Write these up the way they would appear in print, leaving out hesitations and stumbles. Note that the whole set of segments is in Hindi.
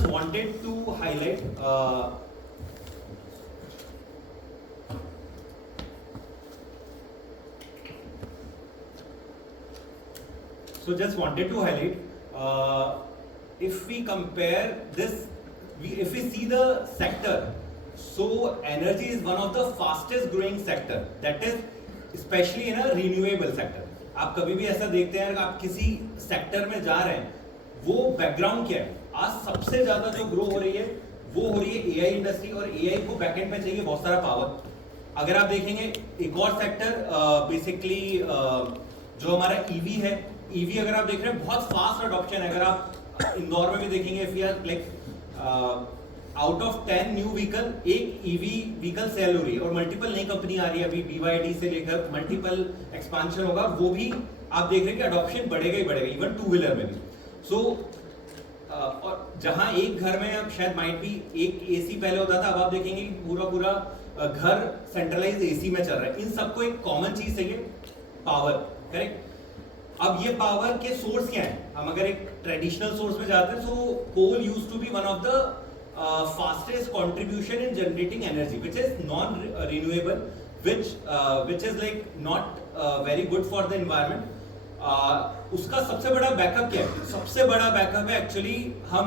just wanted to highlight if we compare this, if we see the sector, so energy is one of the fastest growing sector, that is especially in a renewable sector. आप कभी भी ऐसा देखते हैं आप किसी सेक्टर में जा रहे हैं, वो बैकग्राउंड क्या है, आज सबसे ज्यादा जो ग्रो हो रही है वो हो रही है एआई इंडस्ट्री, और एआई को बैकएंड में चाहिए बहुत सारा पावर। अगर आप देखेंगे एक और सेक्टर बेसिकली जो हमारा ईवी है, ईवी अगर आप देख रहे हैं बहुत फास्ट अडॉप्शन है। अगर आप इंदौर में भी देखेंगे, if you are like out of 10 new vehicle एक ईवी व्हीकल सेल हो रही है, और मल्टीपल नई कंपनी आ रही है, अभी BYD से लेकर मल्टीपल एक्सपांशन होगा, वो भी आप देख रहे हैं कि अडॉप्शन बढ़ेगा ही बढ़ेगा, इवन टू व्हीलर में भी। सो और जहां एक घर में अब शायद माइट भी एक एसी पहले होता था, अब आप देखेंगे कि पूरा घर सेंट्रलाइज एसी में चल रहा है। इन सबको एक कॉमन चीज चाहिए, पावर, करेक्ट। अब ये पावर के सोर्स क्या है, हम अगर एक ट्रेडिशनल सोर्स में जाते हैं, so coal used to be one of the fastest contribution in generating energy, which is non-renewable, which is like not very good for the environment. उसका सबसे बड़ा बैकअप क्या है? सबसे बड़ा बैकअप है एक्चुअली हम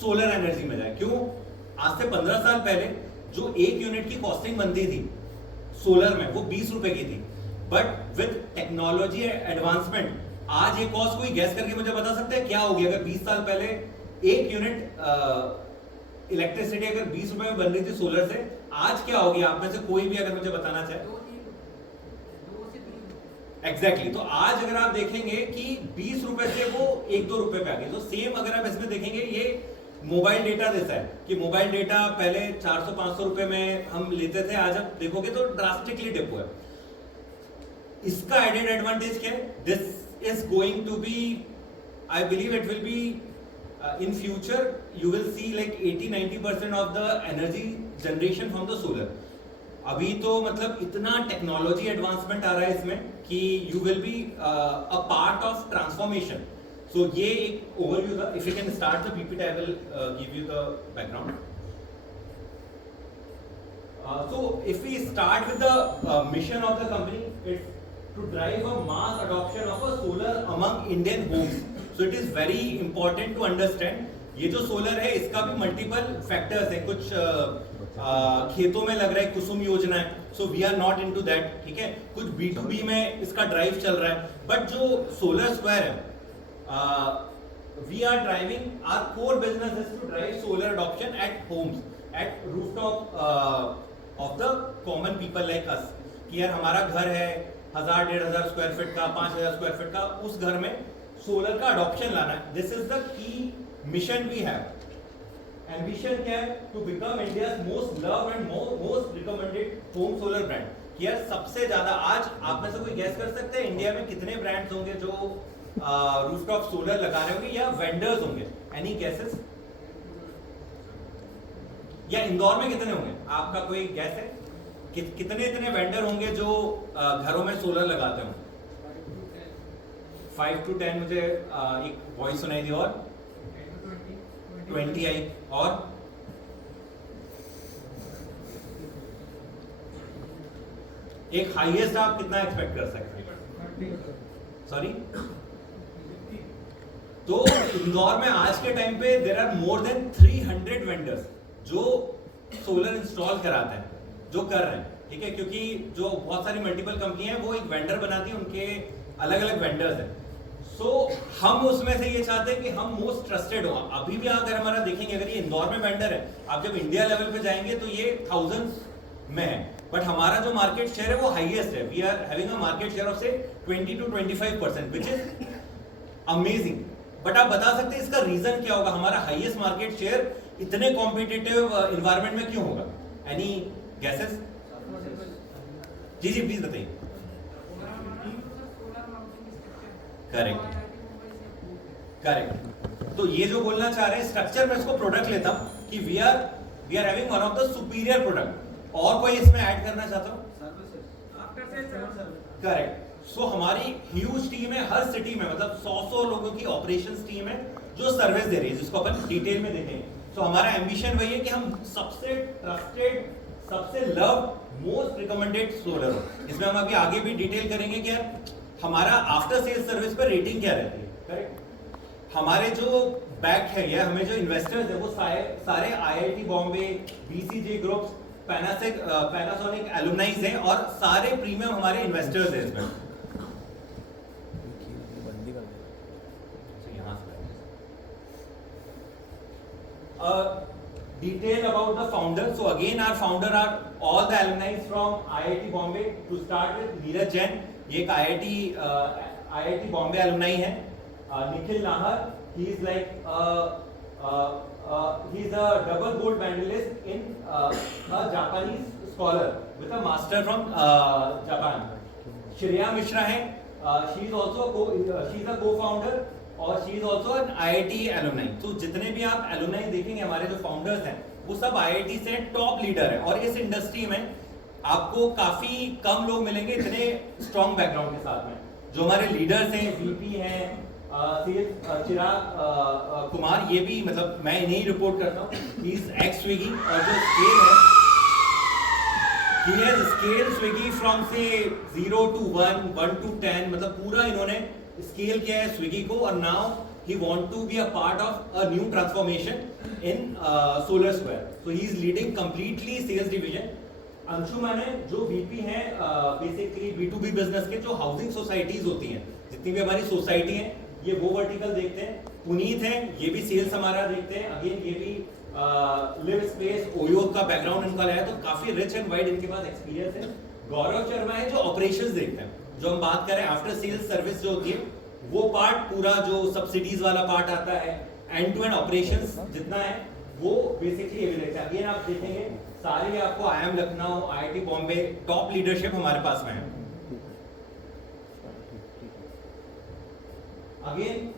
सोलर एनर्जी में जाए। क्यों? आज से 15 साल पहले जो एक यूनिट की कॉस्टिंग बनती थी सोलर में, वो 20 रुपए की थी, बट विद टेक्नोलॉजी एडवांसमेंट आज ये कॉस्ट कोई गैस करके मुझे बता सकते हैं क्या होगी? अगर 20 साल पहले एक यूनिट इलेक्ट्रिसिटी अगर 20 रुपए में बन रही थी सोलर से, आज क्या होगी? आप में से कोई भी अगर मुझे बताना चाहे। एग्जैक्टली तो आज अगर आप देखेंगे कि 20 रुपए से वो 1-2 रुपए पे आ गई। तो सेम अगर आप इसमें देखेंगे, ये मोबाइल डेटा जैसा है कि मोबाइल डेटा पहले 400-500 रुपए में हम लेते थे, आज आप देखोगे तो ड्रास्टिकली डिप हुआ है। इसका एडेड एडवांटेज क्या है? This is going to be, I believe it will be in future you will see like 80-90% of the energy generation from the solar. अभी तो मतलब इतना टेक्नोलॉजी एडवांसमेंट आ रहा है इसमें कि you will be a part of transformation. So ये एक overview था. If you can start the PPT, I will give you the background. So if we start with the mission of the company, it's to drive a mass adoption of a solar among Indian homes. So it is very important to understand, ये जो सोलर है इसका भी मल्टीपल फैक्टर्स है। कुछ खेतों में लग रहा है, कुसुम योजना है, so we are not into that, ठीक है। कुछ B2B में इसका ड्राइव चल रहा है, बट जो सोलर स्क्वायर है, we are driving, our core business is to drive solar adoption at homes, at rooftop of the common people like us. कि यार हमारा घर है 1000-1500 स्क्वायर फीट का, 5000 स्क्वायर फीट का, उस घर में सोलर का अडॉप्शन लाना है। This is the key mission we have. Ambition क्या है? To become India's most love and most recommended home solar brand. यार सबसे ज्यादा आज आप में से कोई गैस कर सकते हैं इंडिया में कितने ब्रांड्स होंगे जो रूफटॉप सोलर लगा रहे होंगे या वेंडर्स होंगे? Any gases? या इंदौर में कितने होंगे? आपका कोई गैस है? कितने इतने वेंडर होंगे जो घरों में सोलर लगाते होंगे? 5 to 10 मुझे एक वॉइस सुनाई दी, और 20 आई, और एक हाईएस्ट आप कितना एक्सपेक्ट कर सकते हैं? सॉरी, तो इंदौर में आज के टाइम पे there are more than 300 vendors जो सोलर इंस्टॉल कराते हैं, जो कर रहे हैं, ठीक है। क्योंकि जो बहुत सारी मल्टीपल कंपनी है वो एक वेंडर बनाती है, उनके अलग अलग वेंडर्स हैं। सो हम उसमें से ये चाहते हैं कि हम मोस्ट ट्रस्टेड हो। अभी भी अगर हमारा देखेंगे, अगर ये इंदौर में वेंडर है, आप जब इंडिया लेवल पे जाएंगे तो ये थाउजेंड्स में है, बट हमारा जो मार्केट शेयर है वो हाईएस्ट है। We are having a market share of say 20-25%, which is amazing. But आप बता सकते हैं इसका रीजन क्या होगा? हमारा हाईएस्ट मार्केट शेयर इतने कॉम्पिटिटिव एनवायरनमेंट में क्यों होगा? Any guesses? जी जी प्लीज बताइए। करेक्ट। तो ये जो बोलना चाह रहे हैं स्ट्रक्चर में, इसको प्रोडक्ट लेता हूं कि we are having one of the superior product. और कोई इसमें ऐड करना चाहता हूं? करेक्ट। सो हमारी ह्यूज टीम है हर सिटी में, मतलब 100 लोगों की ऑपरेशंस टीम है जो सर्विस दे रही है, जिसको अपन डिटेल में देखेंगे। तो हमारा एम्बिशन वही है कि हम सबसे ट्रस्टेड, सबसे लव, मोस्ट रिकमेंडेड सोलर हो। इसमें हम अभी आगे भी डिटेल करेंगे कि यार हमारा आफ्टर सेल्स सर्विस पर रेटिंग क्या रहती है। करेक्ट। हमारे जो बैक है या हमें जो इन्वेस्टर्स है वो सारे IIT Bombay, BCG groups, Panasonic एलुमनाइज हैं और सारे प्रीमियम हमारे इन्वेस्टर्स हैं इसमें। Detail about the founder. So again, our founder are all the alumni from IIT Bombay. To start with, Neeraj Jain, ये एक IIT Bombay alumni है. Nikhil Nahar, he is like he is a double gold medalist in a Japanese scholar with a master from Japan. Shreya Mishra है, she is also she is a co-founder और she is also an IIT alumni. तो जितने भी आप एलुमनाई देखेंगे हमारे जो फाउंडर्स हैं वो सब IIT से टॉप लीडर है। और इस इंडस्ट्री में आपको काफी कम लोग मिलेंगे इतने स्ट्रॉन्ग बैकग्राउंड के साथ में। जो हमारे लीडर्स हैं, VP हैं चिराग कुमार, ये भी मतलब मैं इन्हें रिपोर्ट करता हूँ। ही इज एक्स स्विगी और जो स्केल है he has scaled Swiggy from say 0 to 1, 1 to 10, मतलब पूरा इन्होंने स्केल किया है स्विगी को। और now he want to be a part of a new transformation in Solar Square. So he is leading completely sales division. Anshuman है जो VP हैं बेसिकली B2B बिजनेस के, जो हाउसिंग सोसाइटीज होती हैं, जितनी भी हमारी सोसाइटी हैं ये वो वर्टिकल देखते हैं। पुनीत है, ये भी सेल्स हमारा देखते हैं। अगेन ये भी लिव स्पेस ओयो का बैकग्राउंड इनका है, तो काफी रिच एंड वाइड इनके पास एक्सपीरियंस है। गौरव शर्मा है जो ऑपरेशंस देखते हैं। जो हम बात करें आफ्टर सेल्स सर्विस जो होती है वो पार्ट पूरा जो सब्सिडीज वाला पार्ट आता है, एंड टू एंड ऑपरेशंस जितना है वो बेसिकली ये भी देखते हैं। अगेन आप देखेंगे सारे आपको IIM Lucknow, IIT Bombay top leadership हमारे पास में है। अगेन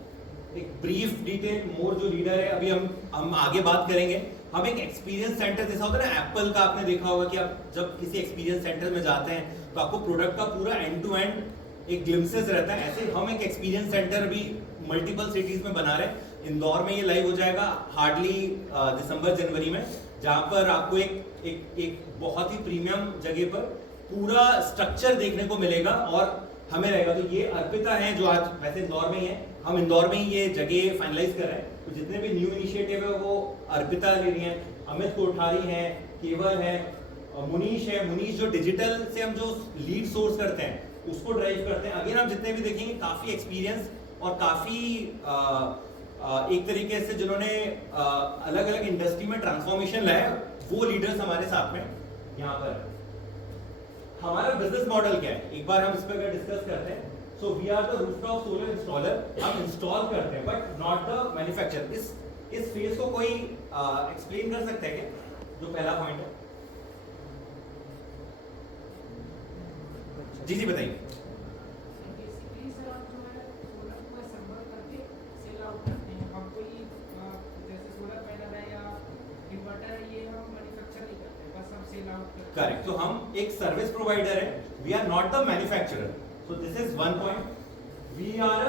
एक ब्रीफ डिटेल मोर जो लीडर है, अभी हम आगे बात करेंगे। हम एक एक्सपीरियंस सेंटर जैसा होता है ना, एप्पल का आपने देखा होगा कि आप जब किसी एक्सपीरियंस सेंटर में जाते हैं तो आपको प्रोडक्ट का पूरा एंड टू एंड एक ग्लिम्सेस रहता है। ऐसे हम एक एक्सपीरियंस सेंटर भी मल्टीपल सिटीज में बना रहे हैं। इंदौर में ये लाइव हो जाएगा हार्डली दिसंबर जनवरी में, जहां पर आपको एक बहुत ही प्रीमियम जगह पर पूरा स्ट्रक्चर देखने को मिलेगा और हमें रहेगा। तो ये अर्पिता है जो आज वैसे इंदौर में ही है, हम इंदौर में ही ये जगह फाइनलाइज कर रहे हैं। तो जितने भी न्यू इनिशिएटिव है वो अर्पिता ले रही हैं, अमित कोठारी हैं, केवल है, मुनीश है। मुनीश जो डिजिटल से हम जो लीड सोर्स करते हैं उसको ड्राइव करते हैं। अगेन आप जितने भी देखेंगे काफी एक्सपीरियंस और काफी एक तरीके से जिन्होंने अलग अलग इंडस्ट्री में ट्रांसफॉर्मेशन लाया वो लीडर्स हमारे साथ में यहाँ पर। हमारा बिजनेस मॉडल क्या है एक बार हम इस पर डिस्कस करते हैं। So we are the rooftop solar installer. हम इंस्टॉल करते हैं बट नॉट द मैन्युफैक्चर। इस फेज को कोई एक्सप्लेन कर सकता है क्या, जो पहला पॉइंट है? जी बताइए। करेक्ट। तो हम एक सर्विस प्रोवाइडर है, we are not the manufacturer. So this is one point. We are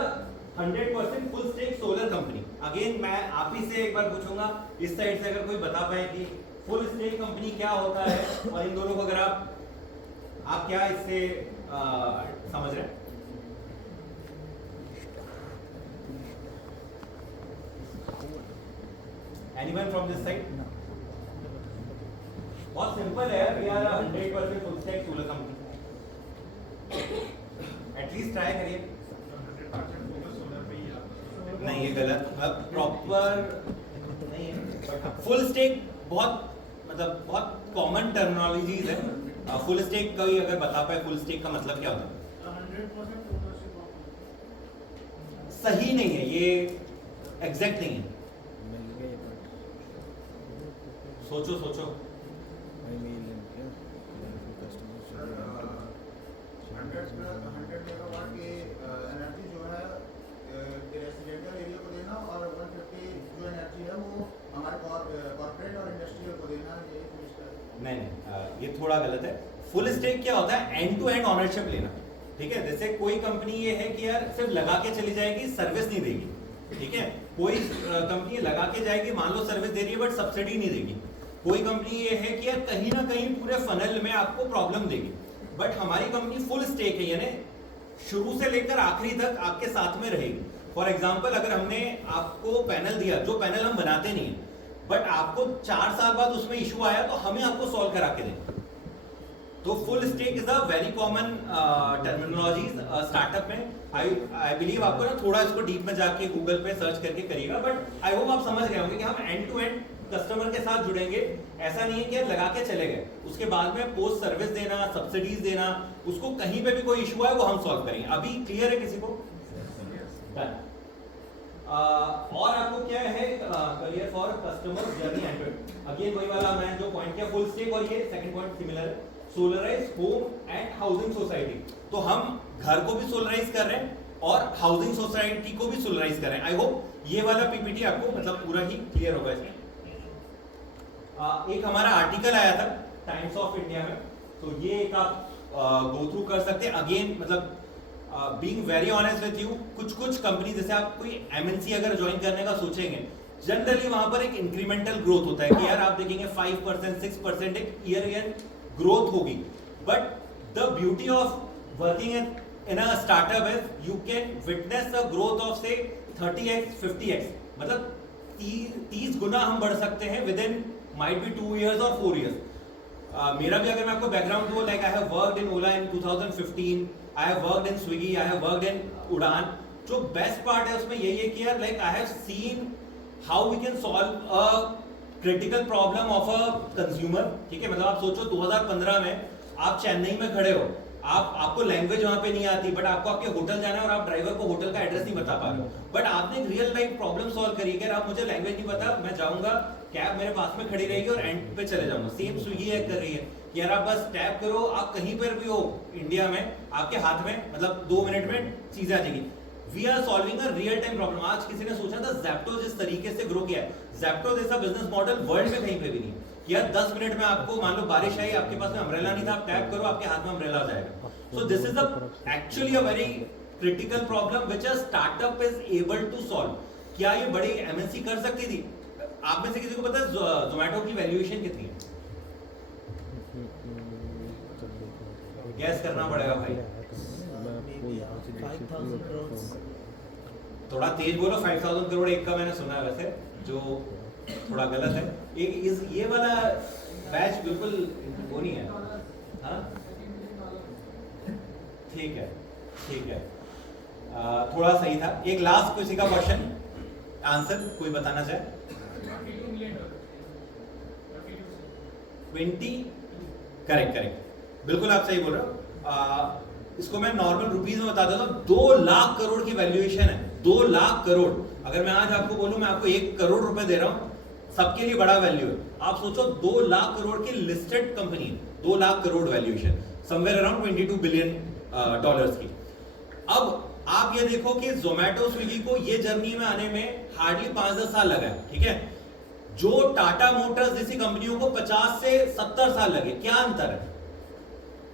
100% full stack solar company. Again मैं आप ही से एक बार पूछूंगा इस साइड से अगर कोई बता पाए कि फुल स्टेक कंपनी क्या होता है, और इन दोनों को अगर आप क्या इससे समझ रहे हैं? Anyone from this side? बहुत सिंपल है, we are 100% full stack solar company. At least try करिए। नहीं ये गलत, प्रॉपर नहीं है। फुल स्टैक बहुत कॉमन टर्मिनोलॉजीज है। फुल स्टैक का अगर बता पाए फुल स्टैक का मतलब क्या होता है? सही नहीं है, ये एग्जैक्ट नहीं है। सोचो। 100 मेगावाट की एनर्जी जो है रेसिडेंशियल एरिया को देना और 150 जो एनर्जी है वो हमारे कॉर्पोरेट और इंडस्ट्रियल को देना। नहीं, ये थोड़ा गलत है। फुल स्टेक क्या होता है? एंड टू एंड ऑनरशिप लेना। ठीक है, जैसे कोई कंपनी ये है कि यार सिर्फ लगा के चली जाएगी, सर्विस नहीं देगी। ठीक है, कोई कंपनी लगा के जाएगी, मान लो सर्विस दे रही है बट सब्सिडी नहीं देगी। कोई कंपनी ये है कि यार कहीं ना कहीं पूरे फनल में आपको प्रॉब्लम देगी, बट हमारी कंपनी फुल स्टेक है, यानी शुरू से लेकर आखिरी तक आपके साथ में रहेगी। फॉर एग्जाम्पल अगर हमने आपको पैनल दिया, जो पैनल हम बनाते नहीं है, बट आपको 4 साल बाद उसमें इशू आया तो हमें आपको सॉल्व करा के देंगे। तो full stack is a very common terminology startup में। आई बिलीव आपको ना थोड़ा इसको डीप में जाके गूगल पे सर्च करके करिएगा, बट आई होप आप समझ गए होंगे कि हम एंड टू एंड कस्टमर के साथ जुड़ेंगे। ऐसा नहीं है कि लगा के चले गए, उसके बाद में पोस्ट सर्विस देना, सब्सिडीज देना, उसको कहीं पे भी कोई इशू है वो हम सॉल्व करेंगे। अभी क्लियर है किसी को? और आपको क्या है career for customer journey end to end. Again वही वाला मैं जो पॉइंट किया फुल स्टेक, और ये सेकंड पॉइंट सिमिलर है, solarise home and housing society. तो हम घर को भी सोलराइज कर रहे हैं और हाउसिंग सोसाइटी को भी सोलराइज कर रहे हैं। आई होप ये वाला पीपीटी आपको मतलब पूरा ही क्लियर होगा इसमें। एक हमारा आर्टिकल आया था टाइम्स ऑफ इंडिया में, तो ये एक आप गो थ्रू कर सकते हैं। अगेन मतलब being very honest with you, कुछ कंपनी जैसे आप कोई एमएनसी अगर ज्वाइन करने का सोचेंगे, जनरली वहां पर एक इंक्रीमेंटल ग्रोथ होता है कि यार आप देखेंगे 5% 6% एक ईयर ग्रोथ होगी। But the beauty of working in a startup is you can witness a growth of से 30x 50x, मतलब 30 गुना हम बढ़ सकते हैं with in might be 2 years और 4 years। मेरा भी अगर मैं आपको बैकग्राउंड दूं, like I have worked in Ola in 2015, I have worked in Swiggy, I have worked in उड़ान। जो बेस्ट पार्ट है उसमें यही है कि यार like I have seen how we can solve a critical problem of a consumer. ठीक है, मतलब आप सोचो 2015 में आप चेन्नई में खड़े हो, आपको लैंग्वेज वहां पे नहीं आती, बट आपको आपके होटल जाना है और आप ड्राइवर को होटल का एड्रेस नहीं बता पा रहे हो, बट आपने एक रियल लाइफ प्रॉब्लम सॉल्व करी है। आप मुझे लैंग्वेज नहीं पता, मैं जाऊंगा, कैब मेरे पास में खड़ी रहेगी और एंड पे चले जाऊंगा। सेम स्विगी कर रही है कि यार आप बस टैप करो, आप कहीं पर भी हो इंडिया में, आपके हाथ में मतलब 2 मिनट में चीजें आ जाएगी। We are solving a real time problem. आज किसी ने सोचा था ज़ेप्टो जिस तरीके से ग्रो किया है, ज़ेप्टो जैसा बिजनेस मॉडल वर्ल्ड में कहीं पे भी नहीं। यार 10 मिनट में आपको, मान लो बारिश आई, आपके पास में अम्ब्रेला नहीं था, आप टैप करो, आपके हाथ में अम्ब्रेला आ जाएगा। So this is actually a very critical problem which a startup is able to solve. क्या ये बड़ी एमएनसी कर सकती थी? आप में से किसी को पता है जोमेटो की वैल्यूएशन कितनी है? गैस करना पड़ेगा भाई, 5,000 crores। थोड़ा तेज बोलो। 5,000 करोड़ एक का मैंने सुना है वैसे, जो थोड़ा गलत है। ये वाला बैच बिल्कुल वो नहीं है। हाँ ठीक है, ठीक है, थोड़ा सही था। एक लास्ट किसी का क्वेश्चन आंसर कोई बताना चाहे? 20 करेक्ट, बिल्कुल आप सही बोल रहे हो। इसको मैं नॉर्मल रुपीज में बता देता हूँ। 2 लाख करोड़ की वैल्यूएशन है, 2 लाख करोड़। अगर मैं आज आपको बोलूं मैं आपको 1 करोड़ रुपए दे रहा हूँ, सबके लिए बड़ा वैल्यू है। आप सोचो 2 लाख करोड़ की लिस्टेड कंपनी है, 2 lakh crore valuation, somewhere around $22 billion की। अब आप ये देखो कि जोमेटो स्विगी को ये जर्नी में आने में हार्डली 5-10 साल लगा है। ठीक है, जो टाटा मोटर्स जैसी कंपनियों को 50 से 70 साल लगे। क्या अंतर है?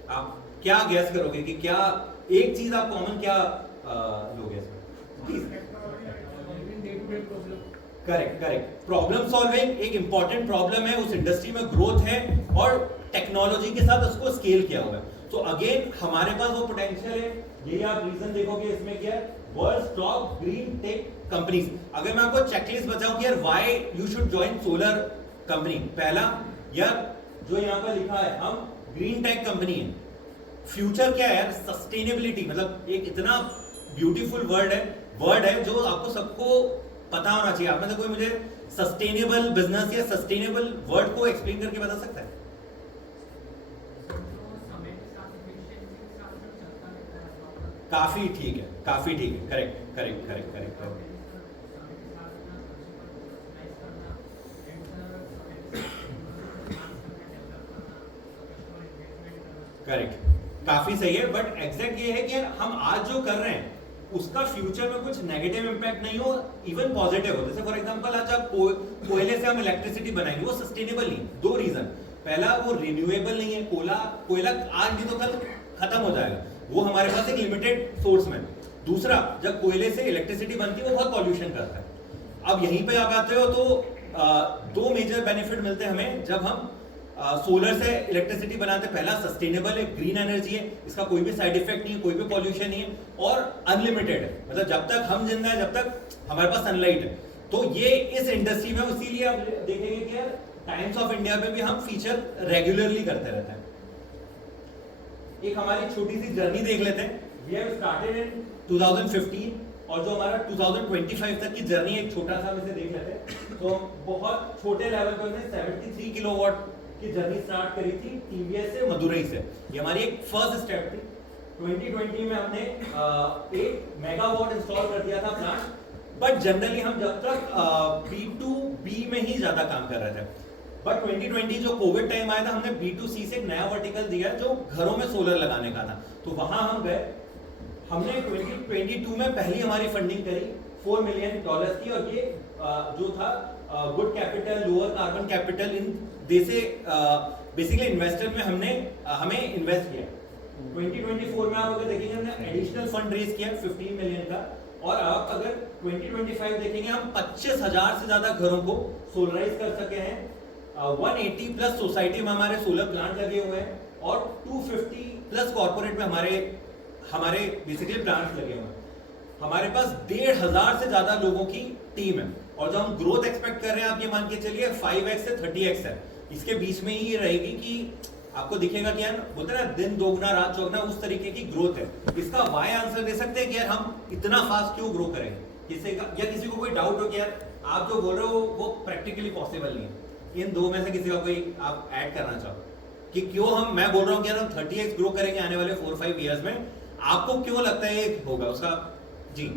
आप क्या गैस करोगे कि क्या एक चीज आप कॉमन क्या लोगे? करेक्ट, प्रॉब्लम सॉल्विंग एक इंपॉर्टेंट प्रॉब्लम है, उस इंडस्ट्री में ग्रोथ है और टेक्नोलॉजी के साथ उसको स्केल किया हुआ है। तो अगेन हमारे पास वो पोटेंशियल है। यही आप रीजन देखोगे इसमें क्या है, world's top green tech companies. अगर मैं आपको चेकलिस्ट बताऊं कि यार why you should join solar company, पहला यार जो यहाँ पर लिखा है, हम ग्रीन टेक कंपनी है। फ्यूचर क्या है यार? सस्टेनेबिलिटी, मतलब एक इतना ब्यूटीफुल वर्ड है जो आपको सबको पता होना चाहिए। आप में से कोई मुझे सस्टेनेबल बिजनेस या सस्टेनेबल वर्ड को एक्सप्लेन करके बता सकता है? काफी ठीक है, करेक्ट। काफी सही है, बट एग्जैक्ट ये है कि यार हम आज जो कर रहे हैं उसका फ्यूचर में कुछ नेगेटिव इंपैक्ट नहीं हो, इवन पॉजिटिव हो। जैसे फॉर एग्जांपल आज आप कोयले से हम इलेक्ट्रिसिटी बनाएंगे, वो सस्टेनेबल नहीं। 2 रीजन, पहला वो रिन्यूएबल नहीं है, कोयला आज नहीं तो कल खत्म हो जाएगा, वो हमारे पास एक लिमिटेड सोर्स में। दूसरा, जब कोयले से इलेक्ट्रिसिटी बनती है वो बहुत पॉल्यूशन करता है। अब यहीं पे आप आते हो तो दो मेजर बेनिफिट मिलते हैं हमें जब हम सोलर से इलेक्ट्रिसिटी बनाते। पहला सस्टेनेबल है, ग्रीन एनर्जी है, इसका कोई भी साइड इफेक्ट नहीं है, कोई भी पॉल्यूशन नहीं है और अनलिमिटेड है। मतलब जब तक हम जिंदा है, जब तक हमारे पास सनलाइट है। तो ये इस इंडस्ट्री में, इसीलिए आप देखेंगे कि यार टाइम्स ऑफ इंडिया पे भी हम फीचर रेगुलरली करते रहते हैं। एक हमारी छोटी सी जर्नी देख लेते हैं। वी हैव स्टार्टेड इन 2015 और जो हमारा 2025 तक की जर्नी, एक छोटा सा हम इसे देख लेते हैं। तो बहुत छोटे लेवल पर हमने 73 किलोवाट की जर्नी स्टार्ट करी थी टीवीएस से, मदुरई से। ये हमारी एक फर्स्ट स्टेप थी। 2020 में हमने 1 मेगावाट इंस्टॉल कर दिया था प्लांट। बट जनरली हम जब तक B2B में ही ज्यादा काम कर रहे थे। बट 2020 जो कोविड टाइम आया था, हमने B2C से एक नया वर्टिकल दिया जो घरों में सोलर लगाने का था। तो वहां हम गए, हमने 2022 में पहली हमारी फंडिंग करी $4 मिलियन की। और ये जो था good capital, lower carbon capital, इन जैसे बेसिकली इन्वेस्टर में हमें इन्वेस्ट किया। 2024 में आप अगर देखेंगे हमने एडिशनल फंड रेज किया 15 मिलियन का। और आप अगर 2025 देखेंगे, हम 25,000 से ज्यादा घरों को सोलराइज कर सके हैं। 180 प्लस सोसाइटी में हमारे सोलर प्लांट लगे हुए हैं और 250 प्लस कॉर्पोरेट में हमारे बेसिकली प्लांट्स लगे हुए हैं। हमारे पास 1,500 से ज्यादा लोगों की टीम है। और जो हम ग्रोथ एक्सपेक्ट कर रहे हैं, आप ये मान के चलिए 5x से 30x है। इसके बीच में ही ये रहेगी कि आपको दिखेगा कि यार बोलते हैं ना, दिन दोगुना रात चौगुना, उस तरीके की ग्रोथ है। इसका वाई आंसर दे सकते हैं कि यार हम इतना फास्ट क्यों ग्रो करेंगे। किसी को कोई डाउट हो कि यार आप जो बोल रहे हो वो प्रैक्टिकली पॉसिबल नहीं है। इन दो में से किसी का कोई आप ऐड करना चाहो कि क्यों मैं बोल रहा हूँ कि यार हम 30x ग्रो करेंगे आने वाले 4-5 ईयर्स में। आपको क्यों लगता है ये होगा उसका? जी,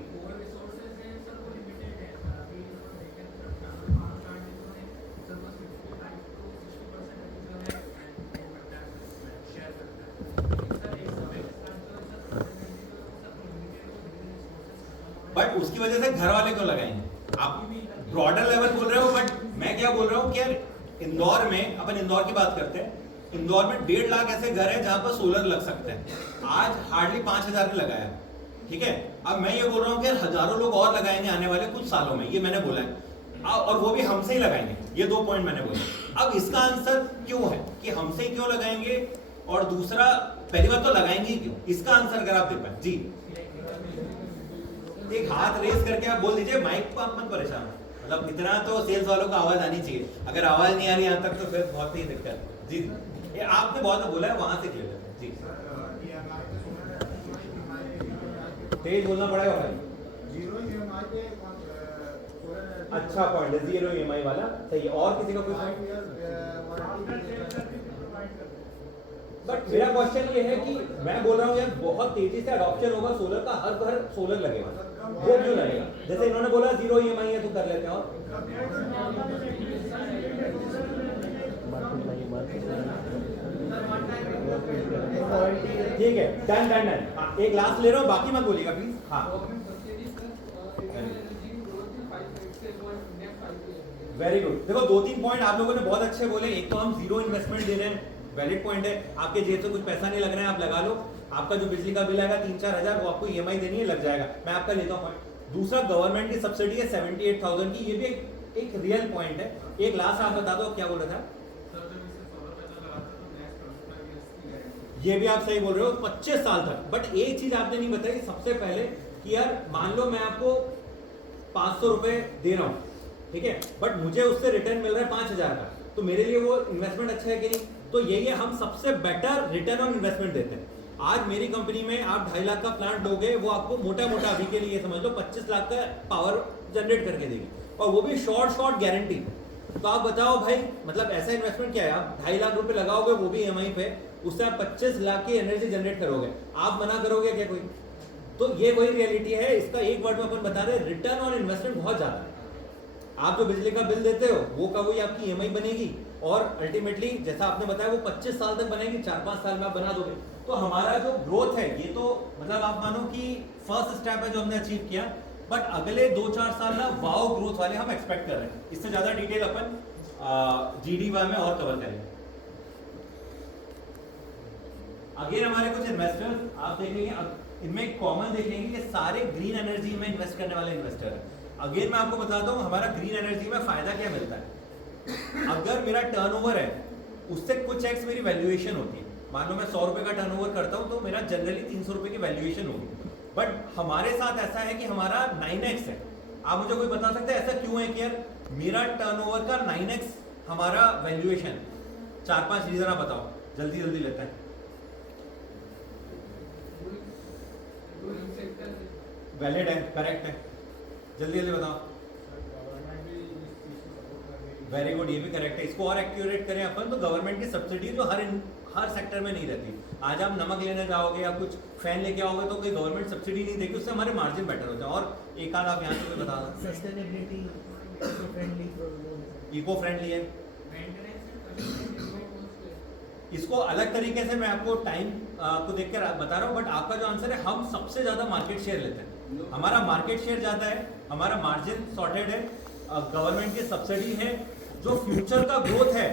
बट उसकी वजह से घर वाले क्यों लगाएंगे? आप ब्रॉडर लेवल बोल रहे हो, बट मैं क्या बोल रहा हूँ कि यार इंदौर में, अपन इंदौर की बात करते हैं, इंदौर में 1.5 लाख ऐसे घर हैं जहां पर सोलर लग सकते हैं। आज हार्डली 5,000 ने लगाया, ठीक है। अब मैं ये बोल रहा हूँ कि हजारों लोग और लगाएंगे आने वाले कुछ सालों में, ये मैंने बोला है। और वो भी हमसे ही लगाएंगे। ये 2 पॉइंट मैंने बोले। अब इसका आंसर क्यों है कि हमसे ही क्यों लगाएंगे, और दूसरा पहली बात तो लगाएंगे ही क्यों, इसका आंसर अगर आप दे पाए। जी, एक हाथ रेस करके आप बोल दीजिए, माइक को आप मत परेशान हो। मतलब इतना तो सेल्स वालों को आवाज आनी चाहिए। अगर आवाज नहीं आ रही यहाँ तक तो फिर बहुत ही दिक्कत है। जी, ये आपने बहुत बोला है, वहां से क्लियर है। जी, तेज बोलना पड़ेगा भाई। अच्छा पॉइंट है, 0 EMI वाला सही है। और किसी का कोई पॉइंट? बट मेरा क्वेश्चन ये है कि मैं बोल रहा हूँ यार बहुत तेजी से अडॉप्शन होगा सोलर का, हर घर सोलर लगेगा, वो क्यों लगेगा? जैसे इन्होंने बोला 0 EMI है तो कर लेते हैं। और ठीक है, डन। हाँ, एक लास्ट ले रहा हूँ, बाकी मत बोलिएगा प्लीज। हाँ, वेरी गुड। देखो 2-3 पॉइंट आप लोगों ने बहुत अच्छे बोले। एक तो हम 0 इन्वेस्टमेंट दे रहे हैं, वैलिड पॉइंट है। आपके जेब से कुछ पैसा नहीं लग रहा है, आप लगा लो। आपका जो बिजली का बिल आएगा 3-4 हजार, वो आपको EMI देनी है, लग जाएगा। मैं आपका लेता हूँ पॉइंट। दूसरा, गवर्नमेंट की सब्सिडी है 78,000 की, ये भी एक रियल पॉइंट है। एक लास्ट आप बता दो, क्या बोल रहा था? ये भी आप सही बोल रहे हो, 25 साल तक। बट एक चीज आपने नहीं बताई सबसे पहले कि यार मान लो मैं आपको 500 रुपए दे रहा हूँ, ठीक है, बट मुझे उससे रिटर्न मिल रहा है 5,000 का, तो मेरे लिए वो इन्वेस्टमेंट अच्छा है कि नहीं? तो यही है, हम सबसे बेटर रिटर्न ऑन इन्वेस्टमेंट देते हैं। आज मेरी कंपनी में आप 2.5 लाख का प्लांट लोगे, वो आपको मोटा अभी के लिए समझ लो 25 लाख का पावर जनरेट करके देगी, और वो भी शॉर्ट गारंटी। तो आप बताओ भाई, मतलब ऐसा इन्वेस्टमेंट क्या है? आप 2.5 लाख रुपए लगाओगे, वो भी EMI पे, उससे आप 25 लाख की एनर्जी जनरेट करोगे। आप मना करोगे क्या कोई? तो ये वही रियलिटी है। इसका एक वर्ड में अपन बता रहे, रिटर्न ऑन इन्वेस्टमेंट बहुत ज्यादा है। आप जो बिजली का बिल देते हो वो का वही आपकी EMI बनेगी, और अल्टीमेटली जैसा आपने बताया वो 25 साल तक बनेगी, 4-5 साल में आप बना दोगे। तो हमारा जो ग्रोथ है, ये तो मतलब आप मानो कि फर्स्ट स्टेप है जो हमने अचीव किया, बट अगले 2-4 साल ना वाओ ग्रोथ वाले हम एक्सपेक्ट कर रहे हैं। इससे ज्यादा डिटेल अपन GDY में और कवर करेंगे। अगेन हमारे कुछ इन्वेस्टर्स आप देखेंगे, इनमें कॉमन देखेंगे कि सारे ग्रीन एनर्जी में इन्वेस्ट करने वाले इन्वेस्टर हैं। अगेन मैं आपको बताता हूँ हमारा ग्रीन एनर्जी में फायदा क्या मिलता है। अगर मेरा टर्नओवर है उससे कुछ एक्स मेरी वैल्यूएशन होती है, मान लो मैं 100 रुपए का टर्नओवर करता हूँ तो मेरा जनरली 300 रुपए की वैल्यूएशन होगी, बट हमारे साथ ऐसा है कि हमारा 9x है। आप मुझे कोई बता सकते हैं ऐसा क्यों है कि यार मेरा टर्नओवर का 9x हमारा वैल्यूएशन? 4-5 रीजन आप बताओ, जल्दी जल्दी लेते हैं। वैलिड है, करेक्ट है, जल्दी जल्दी बताओ। वेरी गुड, ये भी करेक्ट है। इसको और एक्यूरेट करें अपन तो गवर्नमेंट की सब्सिडी जो हर सेक्टर में नहीं रहती। आज आप नमक लेने जाओगे या कुछ फैन लेके आओगे तो कोई गवर्नमेंट सब्सिडी नहीं देगी, उससे हमारे मार्जिन बेटर होते हैं। और एक आध आप यहाँ से बता दो। सस्टेनेबिलिटी, इको फ्रेंडली है। इसको अलग तरीके से मैं आपको टाइम को देख कर बता रहा हूँ, बट आपका जो आंसर है, हम सबसे ज्यादा मार्केट शेयर लेते हैं। हमारा मार्केट शेयर ज्यादा है, हमारा मार्जिन सॉर्टेड है, गवर्नमेंट की सब्सिडी है। जो फ्यूचर का ग्रोथ है,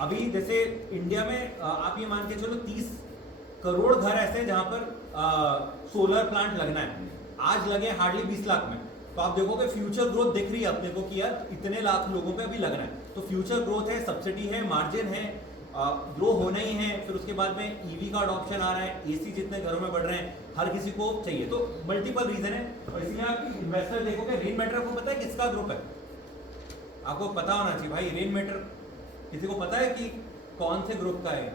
अभी जैसे इंडिया में आप ये मान के चलो 30 करोड़ घर ऐसे हैं जहां पर सोलर प्लांट लगना है, आज लगे हार्डली 20 लाख में। तो आप देखोगे फ्यूचर ग्रोथ दिख रही है अपने को कि यार इतने लाख लोगों पे अभी लगना है। तो फ्यूचर ग्रोथ है, सब्सिडी है, मार्जिन है, ग्रो होना ही है। फिर उसके बाद में ईवी का अडॉप्शन आ रहा है, एसी जितने घरों में बढ़ रहे हैं, हर किसी को चाहिए। तो मल्टीपल रीजन है, और इसलिए आप इन्वेस्टर देखोगे। रेन मैटर आपको पता है किसका ग्रुप है? आपको पता होना चाहिए भाई। रेन मैटर किसी को पता है कि कौन से ग्रुप का है?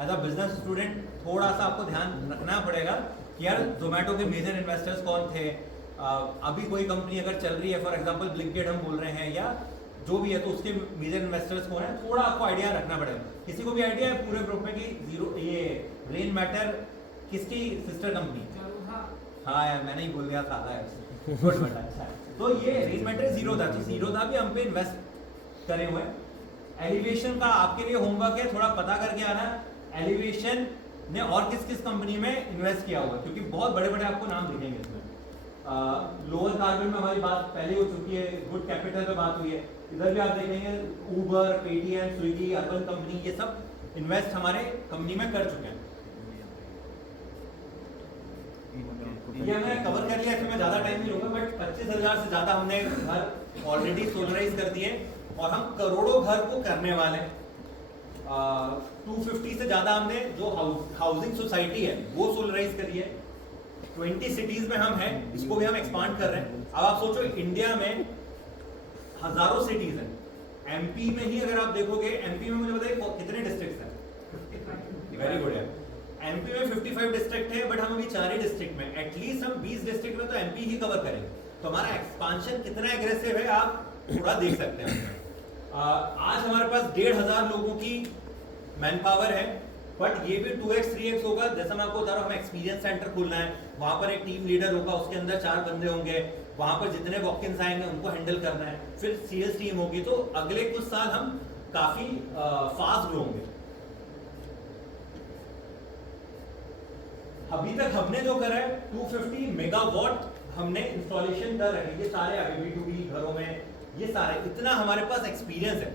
एज अ बिजनेस स्टूडेंट थोड़ा सा आपको ध्यान रखना पड़ेगा कि यार जोमेटो के मेजर इन्वेस्टर्स कौन थे। अभी कोई कंपनी अगर चल रही है, फॉर एग्जांपल ब्लिंकिट हम बोल रहे हैं या जो भी है, तो उसके मेजर इन्वेस्टर्स कौन है, थोड़ा आपको आइडिया रखना पड़ेगा। किसी को भी आइडिया है पूरे ग्रुप में कि ये रेन मैटर किसकी सिस्टर कंपनी? हाँ यार मैंने ही बोल दिया था गुड बट अच्छा। तो ये रेन मैटर जीरोधा, तो जीरोधा भी हम पे इन्वेस्ट करे हुए। एलिवेशन का आपके लिए होमवर्क है, थोड़ा पता करके आना एलिवेशन ने और किस किस कंपनी में इन्वेस्ट किया हुआ, क्योंकि बहुत बड़े बड़े आपको नाम दिखेंगे इसमें। लोअर कार्बन में हमारी बात पहले हो चुकी है, गुड कैपिटल पे बात हुई है। इधर भी आप देखेंगे उबर, पेटीएम, स्विगी, अर्बन कंपनी, ये सब इन्वेस्ट हमारे कंपनी में कर चुके हैं। ये हमने कवर कर लिया, मैं ज्यादा टाइम नहीं लूंगा, बट 25,000 से ज्यादा हमने घर ऑलरेडी सोलराइज कर दिए और हम करोड़ों घर को करने वाले हैं। 250 से ज्यादा हमने जो हाउसिंग सोसाइटी है वो सोलराइज करी है। 20 सिटीज में हम हैं, इसको भी हम एक्सपांड कर रहे हैं। अब आप सोचो इंडिया में हजारों सिटीज हैं, एमपी में ही अगर आप देखोगे, एमपी में मुझे बताइए कितने डिस्ट्रिक्ट्स हैं? वेरी गुड है, एमपी में 55 डिस्ट्रिक्ट है, बट हम अभी 4 ही डिस्ट्रिक्ट में, एटलीस्ट हम 20 डिस्ट्रिक्ट में तो एमपी ही कवर करेंगे। तो हमारा एक्सपांशन कितना एग्रेसिव है आप थोड़ा देख सकते हैं। आज हमारे पास 1,500 लोगों की मैन पावर है, बट ये भी 2x 3x होगा। जैसा मैं आपको बता रहा हूँ, हमें एक्सपीरियंस सेंटर खोलना है, वहां पर एक टीम लीडर होगा, उसके अंदर 4 बंदे होंगे, वहां पर जितने वॉक-इन्स आएंगे उनको हैंडल करना है, फिर सीएस टीम होगी। तो अगले कुछ साल हम काफी फास्ट ग्रो होंगे। अभी तक हमने जो करा है 250 मेगावाट हमने इंस्टॉलेशन कर रहे हैं, ये सारे अभी B2B घरों में, ये सारे, इतना हमारे पास एक्सपीरियंस है।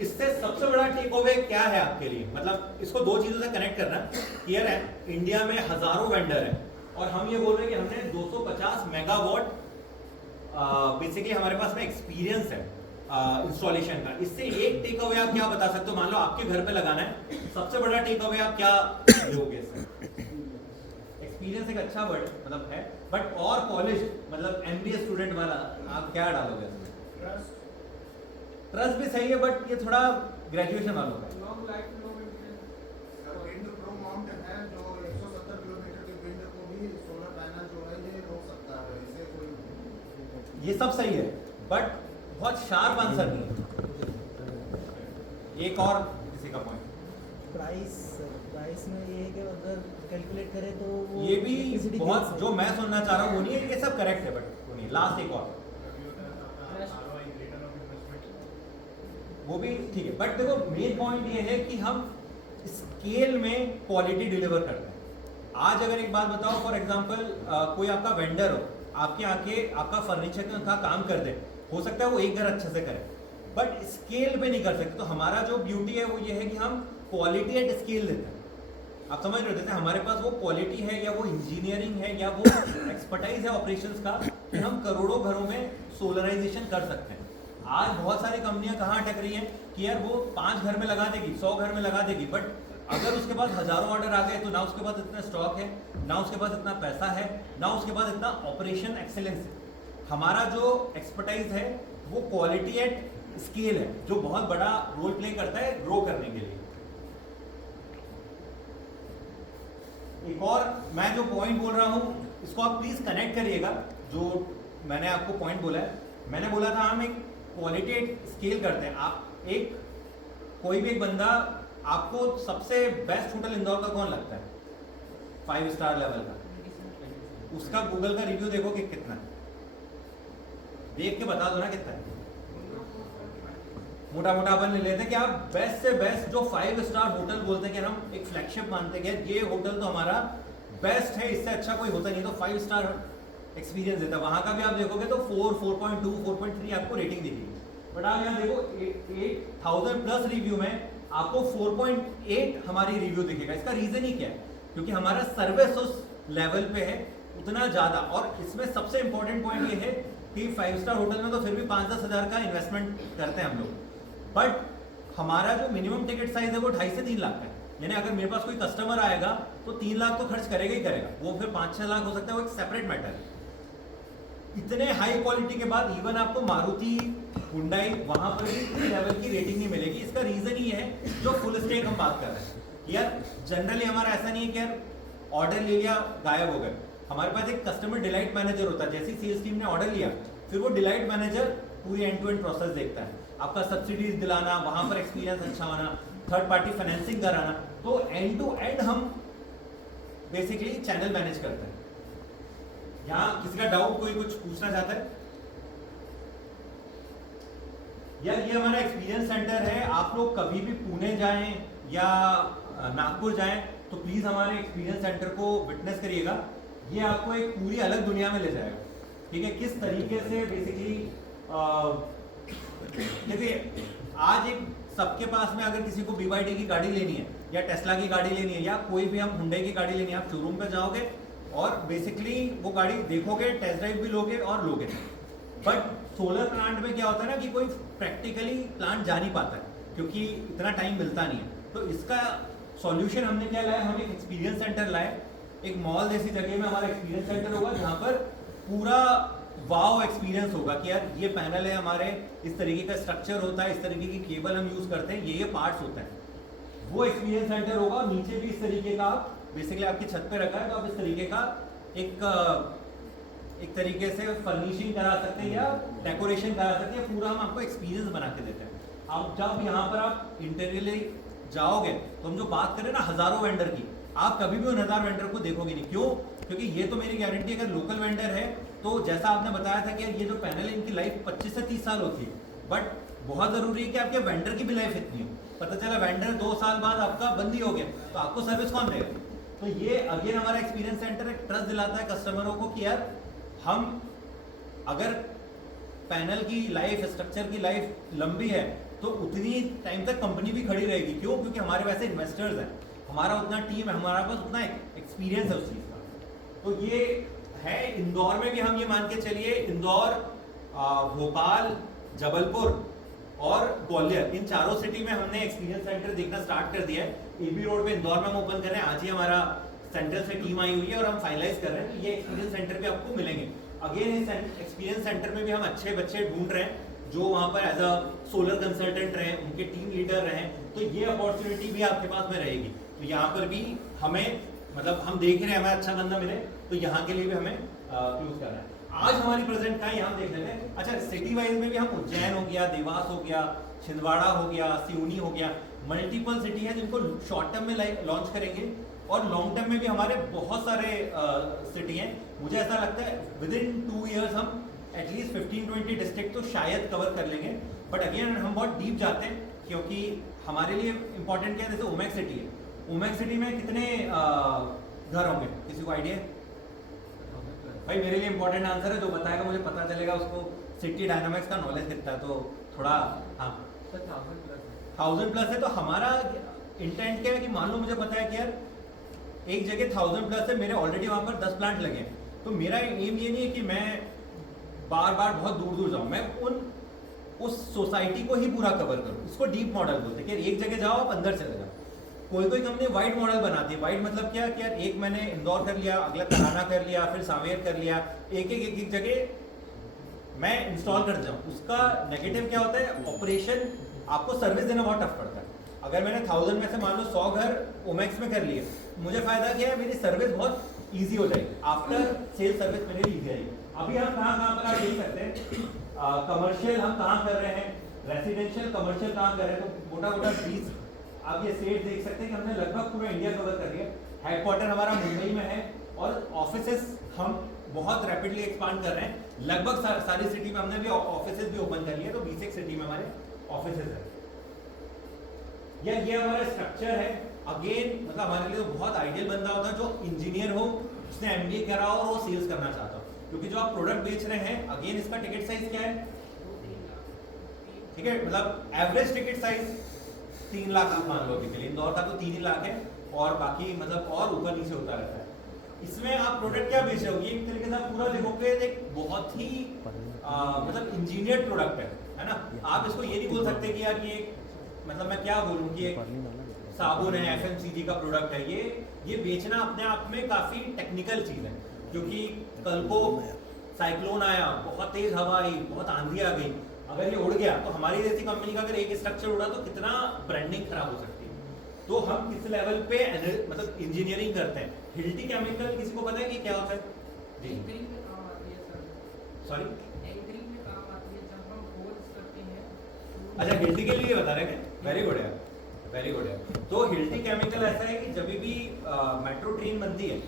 इससे सबसे बड़ा टेक अवे क्या है आपके लिए? मतलब इसको 2 चीजों से कनेक्ट करना कि यार इंडिया में हजारों वेंडर है और हम ये बोल रहे हैं कि हमने 250 मेगावाट बेसिकली हमारे पास में एक्सपीरियंस है इंस्टॉलेशन का। इससे एक टेक अवे आप क्या बता सकते हो? मान लो आपके घर पे लगाना है, सबसे बड़ा टेक अवे आप क्या लोगे इससे? एक्सपीरियंस एक अच्छा वर्ड मतलब है, बट और कॉलेज मतलब एमबीए स्टूडेंट वाला आप क्या डालोगे इसमें? ट्रस्ट भी सही है, बट ये थोड़ा ग्रेजुएशन वालों का। विंड प्रो माउंट है जो 170 किलोमीटर के विंड को भी सोलर पैनल जो है ये रोक सकता है, इससे कोई ये सब सही है, बट बहुत शार्प आंसर नहीं है। एक और किसी का पॉइंट? प्राइस में ये है कि अगर कैलकुलेट करें तो वो ये भी बहुत, जो मैं सुनना चाह रहा हूँ वो नहीं है, ये सब करेक्ट है, बट वो नहीं। लास्ट एक और, वो भी ठीक है, बट देखो मेन पॉइंट ये है कि हम स्केल में क्वालिटी डिलीवर करते हैं। आज अगर एक बात बताओ, फॉर एग्जांपल कोई आपका वेंडर हो, आपके आके आपका फर्नीचर का काम कर दे, हो सकता है वो एक घर अच्छे से करे, बट स्केल पे नहीं कर सकते। तो हमारा जो ब्यूटी है वो ये है कि हम क्वालिटी एट स्केल देते हैं। आप समझ रहे हो, जैसे हमारे पास वो क्वालिटी है या वो इंजीनियरिंग है या वो एक्सपर्टाइज है ऑपरेशंस का कि हम करोड़ों घरों में सोलराइजेशन कर सकते हैं। आज बहुत सारी कंपनियां कहाँ अटक रही हैं कि यार वो 5 घर में लगा देगी, 100 घर में लगा देगी, बट अगर उसके पास हजारों ऑर्डर आ गए तो ना उसके पास इतना स्टॉक है, ना उसके पास इतना पैसा है, ना उसके पास इतना ऑपरेशन एक्सेलेंस है। हमारा जो एक्सपर्टाइज है वो क्वालिटी एट स्केल है, जो बहुत बड़ा रोल प्ले करता है ग्रो करने के लिए। एक और मैं जो पॉइंट बोल रहा हूं इसको आप प्लीज कनेक्ट करिएगा। जो मैंने आपको पॉइंट बोला है, मैंने बोला था हम एक क्वालिटी स्केल करते हैं। आप एक कोई भी एक बंदा, आपको सबसे बेस्ट होटल इंदौर का कौन लगता है 5 स्टार लेवल का, उसका गूगल का रिव्यू देखो कि कितना है, देख के बता दो ना कितना है। मोटा मोटा अपन ले लेते हैं कि आप बेस्ट से बेस्ट जो 5 स्टार होटल बोलते हैं कि हम एक फ्लैगशिप मानते हैं कि ये होटल तो हमारा बेस्ट है, इससे अच्छा कोई होता नहीं, तो 5 स्टार एक्सपीरियंस देता है। वहां का भी आप देखोगे तो 4, 4.2, 4.3 आपको रेटिंग दिखेगी। बट आप यहाँ देखो 8,000 प्लस रिव्यू में आपको 4.8 हमारी रिव्यू दिखेगा। इसका रीजन ही क्या है? क्योंकि हमारा सर्विस उस लेवल पे है उतना ज्यादा। और इसमें सबसे इंपॉर्टेंट पॉइंट ये है कि 5 स्टार होटल में तो फिर भी 5-10 हज़ार का इन्वेस्टमेंट करते हैं हम लोग, बट हमारा जो मिनिमम टिकट साइज है वो 2.5 से 3 लाख का है। यानी अगर मेरे पास कोई कस्टमर आएगा तो 3 लाख तो खर्च करेगा ही करेगा, वो फिर 5-6 लाख हो सकता है, वो एक सेपरेट मैटर है। इतने हाई क्वालिटी के बाद इवन आपको मारुति, हुंडई वहां पर भी इस लेवल की रेटिंग नहीं मिलेगी। इसका रीजन ये है जो फुल स्टेक हम बात कर रहे हैं। यार जनरली हमारा ऐसा नहीं है कि यार ऑर्डर ले लिया गायब हो गए। हमारे पास एक कस्टमर डिलाइट मैनेजर होता है। जैसी सेल्स टीम ने ऑर्डर लिया फिर वो डिलाइट मैनेजर पूरी एंड टू एंड प्रोसेस देखता है, आपका सब्सिडीज दिलाना, वहां पर एक्सपीरियंस अच्छा होना, थर्ड पार्टी फाइनेंसिंग कराना। तो एंड टू एंड हम बेसिकली चैनल मैनेज करते हैं। यहाँ किसी का डाउट, कोई कुछ पूछना चाहता है? यार ये हमारा एक्सपीरियंस सेंटर है। आप लोग कभी भी पुणे जाएं या नागपुर जाएं तो प्लीज हमारे एक्सपीरियंस सेंटर को विटनेस करिएगा। ये आपको एक पूरी अलग दुनिया में ले जाएगा। ठीक है, किस तरीके से बेसिकली देखिए आज एक सबके पास में अगर किसी को BYD की गाड़ी लेनी है या टेस्ला की गाड़ी लेनी है या कोई भी हम हुंडई की गाड़ी लेनी है, आप शोरूम पे जाओगे और बेसिकली वो गाड़ी देखोगे, टेस्ट ड्राइव भी लोगे और लोगे। बट सोलर प्लांट में क्या होता है ना कि कोई प्रैक्टिकली प्लांट जा नहीं पाता है क्योंकि इतना टाइम मिलता नहीं है। तो इसका सॉल्यूशन हमने क्या लाया, हम एक एक्सपीरियंस सेंटर लाए। एक मॉल जैसी जगह में हमारा एक्सपीरियंस सेंटर होगा जहाँ पर पूरा वाओ एक्सपीरियंस होगा कि यार ये पैनल है हमारे, इस तरीके का स्ट्रक्चर होता है, इस तरीके की केबल हम यूज करते हैं, ये पार्ट्स होता है। वो एक्सपीरियंस सेंटर होगा। नीचे भी इस तरीके का बेसिकली आपकी छत पे रखा है तो आप इस तरीके का एक तरीके से फर्निशिंग करा सकते हैं या डेकोरेशन करा सकते हैं। पूरा हम आपको एक्सपीरियंस बना के देते हैं। अब जब यहाँ पर आप इंटीरियरली जाओगे तो हम जो बात करें ना हजारों वेंडर की, आप कभी भी उन 1000 वेंडर को देखोगे नहीं। क्यों? क्योंकि ये तो मेरी गारंटी, अगर लोकल वेंडर है तो जैसा आपने बताया था कि ये जो पैनल है इनकी लाइफ 25 से 30 साल होती है, बट बहुत जरूरी है कि आपके वेंडर की भी लाइफ इतनी हो। पता चला वेंडर 2 साल बाद आपका बंद ही हो गया तो आपको सर्विस कौन देगा? तो ये अगेन हमारा एक्सपीरियंस सेंटर एक ट्रस्ट दिलाता है कस्टमरों को कि यार हम अगर पैनल की लाइफ, स्ट्रक्चर की लाइफ लंबी है तो उतनी टाइम तक कंपनी भी खड़ी रहेगी। क्यों? क्योंकि हमारे वैसे इन्वेस्टर्स हैं, हमारा उतना टीम है, हमारा पास उतना एक्सपीरियंस है उस चीज़ का। तो ये है। इंदौर में भी हम ये मान के चलिए, इंदौर, भोपाल, जबलपुर और ग्वालियर, इन चारों सिटी में हमने एक्सपीरियंस सेंटर देखना स्टार्ट कर दिया है। AB रोड पे इंदौर में हम ओपन कर रहे हैं। आज ही हमारा सेंटर से टीम आई हुई है और हम फाइनलाइज कर रहे हैं। तो ये एक्सपीरियंस सेंटर भी आपको मिलेंगे। अगेन इस एक्सपीरियंस सेंटर में भी हम अच्छे बच्चे ढूंढ रहे हैं जो वहाँ पर एज अ सोलर कंसल्टेंट रहे, उनके टीम लीडर रहे। तो ये अपॉर्चुनिटी भी आपके पास में रहेगी। तो यहाँ पर भी हमें मतलब हम देख रहे हैं हमें अच्छा बंदा मिले तो यहाँ के लिए भी हमें क्लोज करना है। आज हमारी प्रेजेंट का यहाँ देख लेते हैं। अच्छा, सिटी वाइज में भी हम उज्जैन हो गया, देवास हो गया, छिंदवाड़ा हो गया, सिवनी हो गया, मल्टीपल सिटी है जिनको शॉर्ट टर्म में लॉन्च करेंगे और लॉन्ग टर्म में भी हमारे बहुत सारे सिटी हैं। मुझे ऐसा लगता है विद इन 2 ईयर्स हम एटलीस्ट 15-20 डिस्ट्रिक्ट तो शायद कवर कर लेंगे। बट अगेन हम बहुत डीप जाते हैं क्योंकि हमारे लिए इंपॉर्टेंट क्या है, जैसे ओमेक सिटी है, ओमेक सिटी में कितने घर होंगे, किसी को आइडिया है? भाई मेरे लिए इंपॉर्टेंट आंसर है, जो बताएगा मुझे पता चलेगा उसको सिटी डायनामिक्स का नॉलेज कितना है। तो थोड़ा हाँ 1000 प्लस है। तो हमारा इंटेंट क्या है कि मान लो मुझे पता है कि यार एक जगह 1000+ है, मेरे ऑलरेडी वहां पर 10 प्लांट लगे हैं, तो मेरा एम ये नहीं है कि मैं बार बार बहुत दूर दूर जाऊं, मैं उस सोसाइटी को ही पूरा कवर करूं। इसको डीप मॉडल बोलते हैं कि एक जगह जाओ आप अंदर चले जाओ। कोई कंपनी वाइड मॉडल बनाती है। वाइड मतलब क्या कि यार एक मैंने इंदौर कर लिया, अगला तराना कर लिया, फिर सांवेर कर लिया, एक जगह मैं इंस्टॉल कर जाऊं। उसका नेगेटिव क्या होता है, ऑपरेशन आपको सर्विस देना बहुत टफ पड़ता है। अगर मैंने 1000 में से मान लो 100 घर ओमेक्स में कर लिए, मुझे फायदा क्या है, मेरी सर्विस बहुत ईजी हो जाएगी, आफ्टर सेल सर्विस मेरे लिए ईजी आएगी। अभी हम कहाँ पर आप देख सकते हैं, कमर्शियल हम कहाँ कर रहे हैं, रेसिडेंशियल कमर्शियल कहाँ कर रहे हैं, तो मोटा मोटा 20 आप ये स्टेट देख सकते हैं कि हमने लगभग पूरा इंडिया कवर कर लिया। हेडक्वार्टर हमारा मुंबई में है और ऑफिसेस हम बहुत रैपिडली एक्सपांड कर रहे हैं। लगभग सारी सिटी में हमने भी ऑफिसेस भी ओपन कर लिए, तो 20 सिटी में हमारे ऑफिसेस है। या ये हमारा स्ट्रक्चर है। अगेन मतलब हमारे लिए तो बहुत आइडियल बंदा होता है जो इंजीनियर हो, उसने MBA करा हो और वो सेल्स करना चाहता हो, क्योंकि जो आप प्रोडक्ट बेच रहे हैं, अगेन इसका टिकट साइज क्या है, ठीक है, मतलब एवरेज टिकट साइज 3 लाख आप मान लो अभी के लिए। इंदौर का तो 3 ही लाख है और बाकी मतलब और ऊपर नीचे होता रहता है। इसमें आप प्रोडक्ट क्या बेच रहे हो, ये एक तरीके से आप पूरा देखोगे एक बहुत ही मतलब इंजीनियर्ड प्रोडक्ट है ना। आप इसको ये नहीं बोल सकते कि यार ये मतलब मैं क्या बोलूँ कि एक साबुन है, FMCG का प्रोडक्ट है। ये बेचना अपने आप में काफ़ी टेक्निकल चीज़ है, क्योंकि कल को साइक्लोन आया, बहुत तेज हवा आई, बहुत आंधी आ गई, अगर ये उड़ गया तो हमारी जैसी कंपनी का अगर एक स्ट्रक्चर उड़ा तो कितना ब्रांडिंग खराब हो सकती है। तो हम किस लेवल पे मतलब इंजीनियरिंग करते हैं। हिल्टी केमिकल किसी को पता है कि क्या होता है? जी सॉरी, अच्छा हिल्टी के लिए बता रहे हैं, वेरी गुड है, वेरी गुड है। तो हिल्टी केमिकल ऐसा है कि जब भी मेट्रो ट्रेन बनती है,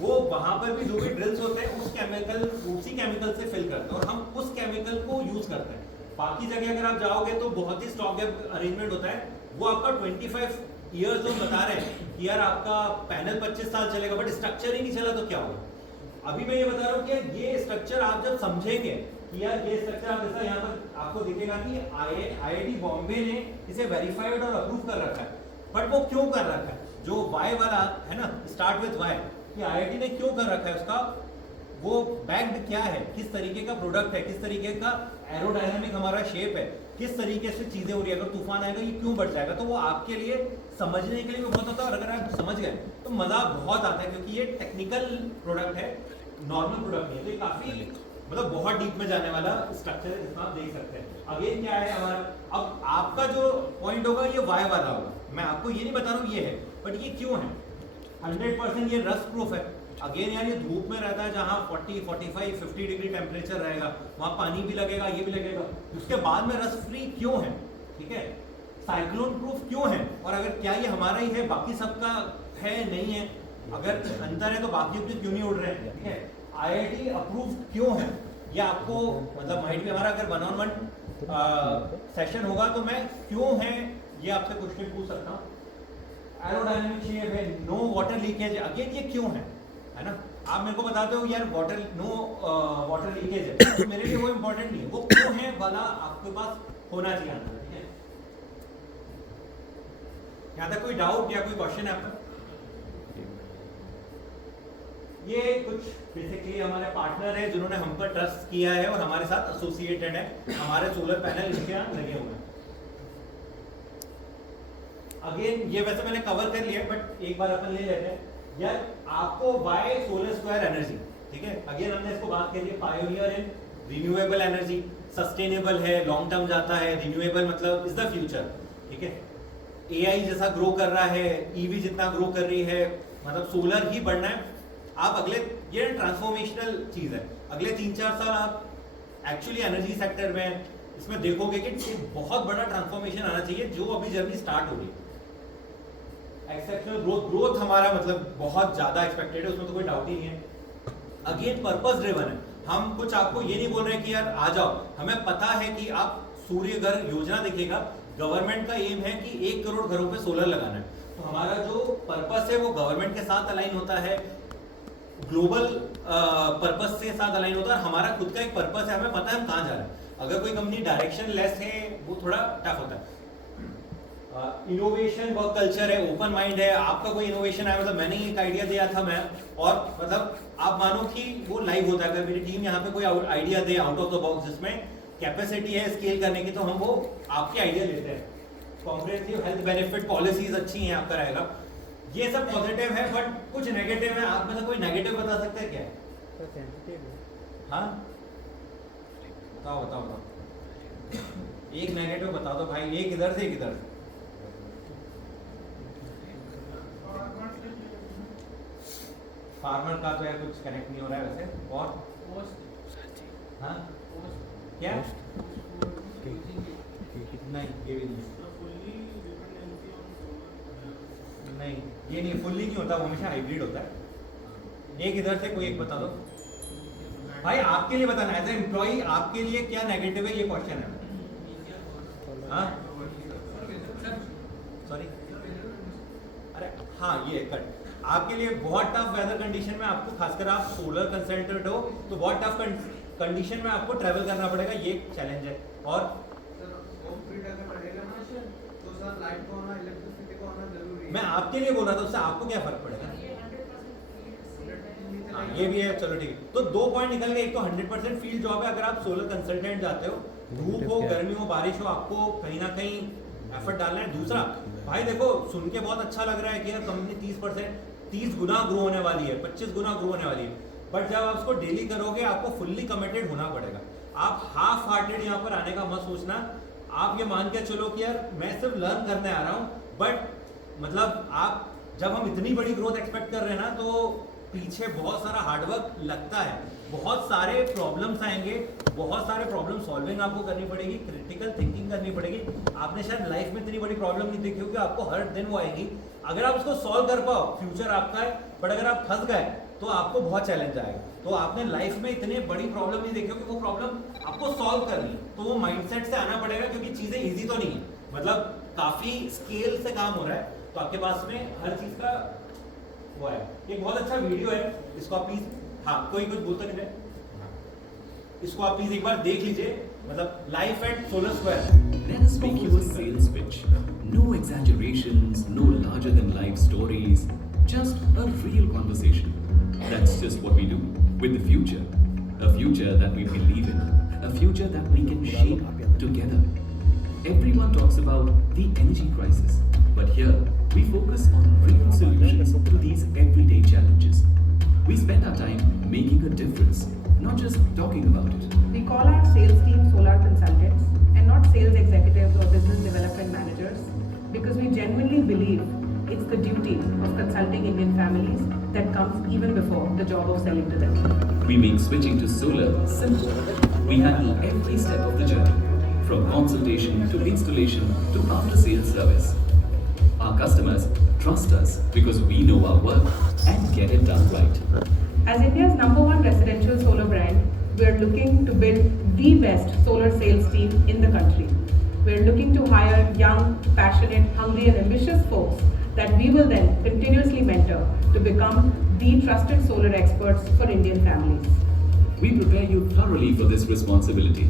वो वहां पर भी जो भी ड्रिल्स होते हैं उसी केमिकल से फिल करते हैं और हम उस केमिकल को यूज करते हैं। बाकी जगह अगर आप जाओगे तो बहुत ही स्टॉक अरेंजमेंट होता है, वो आपका 25 ईयर्स जो बता रहे हैं कि यार आपका पैनल 25 साल चलेगा, बट स्ट्रक्चर ही नहीं चला तो क्या होगा। अभी मैं ये बता रहा हूँ कि ये स्ट्रक्चर आप जब समझेंगे कि यार ये स्ट्रक्चर आप जैसा यहाँ पर आपको दिखेगा कि IIT बॉम्बे ने इसे वेरीफाइड और अप्रूव कर रखा है, बट वो क्यों कर रखा है, जो वाई वाला है ना, स्टार्ट विद वाई, कि IIT ने क्यों कर रखा है, उसका वो बैक्ड क्या है, किस तरीके का प्रोडक्ट है, किस तरीके का एरोडायनामिक हमारा शेप है, किस तरीके से चीजें हो रही है, अगर तूफान आएगा ये क्यों बढ़ जाएगा। तो वो आपके लिए समझने के लिए भी बहुत होता है और अगर आप समझ गए तो मजा बहुत आता है, क्योंकि ये टेक्निकल प्रोडक्ट है, नॉर्मल प्रोडक्ट नहीं है। तो ये काफी मतलब बहुत डीप में जाने वाला स्ट्रक्चर है जिसमें आप देख सकते हैं। अगेन क्या है हमारा, अब आपका जो पॉइंट होगा ये वाई वाला होगा, मैं आपको ये नहीं बता रहा हूँ ये है, बट ये क्यों है। 100% ये रस्ट प्रूफ है। अगेन यार ये धूप में रहता है जहाँ 40, 45, 50 डिग्री टेम्परेचर रहेगा, वहाँ पानी भी लगेगा, ये भी लगेगा, उसके बाद में रस्ट फ्री क्यों है, ठीक है, साइक्लोन प्रूफ क्यों है, और अगर क्या ये हमारा ही है बाकी सबका है नहीं है, अगर अंतर है तो बाकी क्यों नहीं उड़ रहे हैं, ठीक है, IIT अप्रूव क्यों है, ये आपको मतलब माइंड में हमारा अगर 1-on-1 सेशन होगा तो मैं क्यों है ये आपसे क्वेश्चन पूछ सकता हूँ। एरोडायनामिक शेप है, नो वाटर लीकेज है, अगेन ये क्यों है ना। आप मेरे को बताते हो यार नो वाटर लीकेज है, तो मेरे लिए वो इंपॉर्टेंट नहीं है, वो क्यों है वाला आपके पास होना चाहिए आंसर, ठीक है। यहाँ तक कोई डाउट या कोई क्वेश्चन है आपका? ये कुछ बेसिकली हमारे पार्टनर है जिन्होंने हम पर ट्रस्ट किया है और हमारे साथ एसोसिएटेड है, हमारे सोलर पैनल इनके यहाँ लगे हुए हैं। अगेन ये वैसे मैंने कवर कर लिया, बट एक बार अपन ले लेते हैं यार, आपको बाय सोलर स्क्वायर एनर्जी, ठीक है, अगेन हमने इसको बात करी है, pioneer in renewable energy, sustainable है, लॉन्ग टर्म जाता है, रिन्यूएबल मतलब इज द फ्यूचर, ठीक है। AI जैसा ग्रो कर रहा है, EV जितना ग्रो कर रही है, मतलब सोलर ही बढ़ना है। आप अगले ये ट्रांसफॉर्मेशनल चीज है, अगले 3-4 साल आप एक्चुअली एनर्जी सेक्टर में इसमें देखोगे कि बहुत बड़ा ट्रांसफॉर्मेशन आना चाहिए, जो अभी जर्नी स्टार्ट हो रही है। एक्सेप्शनल ग्रोथ हमारा मतलब बहुत ज्यादा एक्सपेक्टेड है, उसमें तो कोई डाउट ही नहीं है। अगेन पर्पस ड्रिवन है, हम कुछ आपको ये नहीं बोल रहे कि यार आ जाओ, हमें पता है कि आप सूर्य घर योजना देखिएगा, गवर्नमेंट का एम है कि 1 करोड़ घरों पे सोलर लगाना है, तो हमारा जो पर्पस है वो गवर्नमेंट के साथ अलाइन होता है, ग्लोबल पर्पस से साथ अलाइन होता है, हमारा खुद का एक पर्पस है, हमें पता है हम कहाँ जा रहे हैं। अगर कोई कंपनी डायरेक्शन लेस है वो थोड़ा टफ होता है। इनोवेशन वर्क कल्चर है, ओपन माइंड है, आपका कोई इनोवेशन है, मतलब मैंने एक आइडिया दिया था मैं, और मतलब आप मानो कि वो लाइव होता है। अगर मेरी टीम यहाँ पे कोई idea they out of the box जिसमें कैपेसिटी है स्केल करने की, तो हम वो आपके आइडिया लेते हैं। कॉम्प्रिहेंसिव हेल्थ बेनिफिट पॉलिसीज अच्छी हैं आपका रहेगा, ये सब पॉजिटिव है। बट कुछ नेगेटिव है, आप में से कोई नेगेटिव बता सकते हैं क्या है? तो सेंसिटिव है। हाँ बताओ बताओ बताओ, एक नेगेटिव बता दो भाई, एक इधर से एक इधर से। फार्मर का तो यार कुछ कनेक्ट नहीं हो रहा है वैसे। और हाँ क्या नहीं, ये भी नहीं, ये नहीं फुल्ली नहीं होता, वो हमेशा हाइब्रिड होता है। एक इधर से कोई एक बता दो भाई, आपके लिए बताना एज ए एम्प्लॉई, आपके लिए क्या नेगेटिव है, ये क्वेश्चन है। हाँ सॉरी, अरे हाँ ये कट आपके लिए बहुत टफ वेदर कंडीशन में, आपको खासकर आप सोलर कंसल्टेंट हो तो बहुत टफ कंडीशन में आपको ट्रैवल करना पड़ेगा, ये चैलेंज है। और मैं आपके लिए बोल रहा था, उससे आपको क्या फर्क पड़ेगा? हाँ ये भी है, चलो ठीक है। तो 2 पॉइंट निकल गए, एक तो 100% फील्ड जॉब है अगर आप सोलर कंसल्टेंट जाते हो, धूप हो गर्मी हो बारिश हो, आपको कहीं ना कहीं एफर्ट डालना है। दूसरा भाई देखो, सुन के बहुत अच्छा लग रहा है कि यार कंपनी 30 गुना ग्रो होने वाली है, 25 गुना ग्रो होने वाली है, बट जब आप उसको डेली करोगे आपको फुल्ली कमिटेड होना पड़ेगा। आप हाफ हार्टेड यहाँ पर आने का मत सोचना, आप ये मान के चलो कि यार मैं सिर्फ लर्न करने आ रहा हूँ, बट मतलब आप जब हम इतनी बड़ी ग्रोथ एक्सपेक्ट कर रहे हैं ना, तो पीछे बहुत सारा हार्डवर्क लगता है, बहुत सारे प्रॉब्लम्स आएंगे, बहुत सारे प्रॉब्लम सॉल्विंग आपको करनी पड़ेगी, क्रिटिकल थिंकिंग करनी पड़ेगी। आपने शायद लाइफ में इतनी बड़ी प्रॉब्लम नहीं देखी होगी, आपको हर दिन वो आएगी। अगर आप उसको सॉल्व कर पाओ फ्यूचर आपका है, बट अगर आप फंस गए तो आपको बहुत चैलेंज आएगा। तो आपने लाइफ में इतने बड़ी प्रॉब्लम नहीं देखी होगी, वो प्रॉब्लम आपको सॉल्व करनी है, तो वो माइंडसेट से आना पड़ेगा, क्योंकि चीजें ईजी तो नहीं है, मतलब काफी स्केल से काम हो रहा है, तो आपके पास में हर चीज का वो है। एक बहुत अच्छा वीडियो है, इसको आप प्लीज, हाँ कोई कुछ बोलता नहीं है, इसको आप प्लीज एक बार देख लीजिए, मतलब life at solar square. Let us make you a sales pitch. No exaggerations, no larger than life stories, just a real conversation. That's just what we do with the future. A future that we believe in, a future that we can shape together. Everyone talks about the energy crisis, but here we focus on real solutions to these everyday challenges. We spend our time making a difference, not just talking about it. We call our sales team solar consultants and not sales executives or business development managers, because we genuinely believe it's the duty of consulting Indian families that comes even before the job of selling to them. We make switching to solar simple. We handle every step of the journey, from consultation to installation to after-sales service. Our customers trust us because we know our work and get it done right. As India's #1 residential solar brand, we are looking to build the best solar sales team in the country. We are looking to hire young, passionate, hungry and ambitious folks that we will then continuously mentor to become the trusted solar experts for Indian families. We prepare you thoroughly for this responsibility,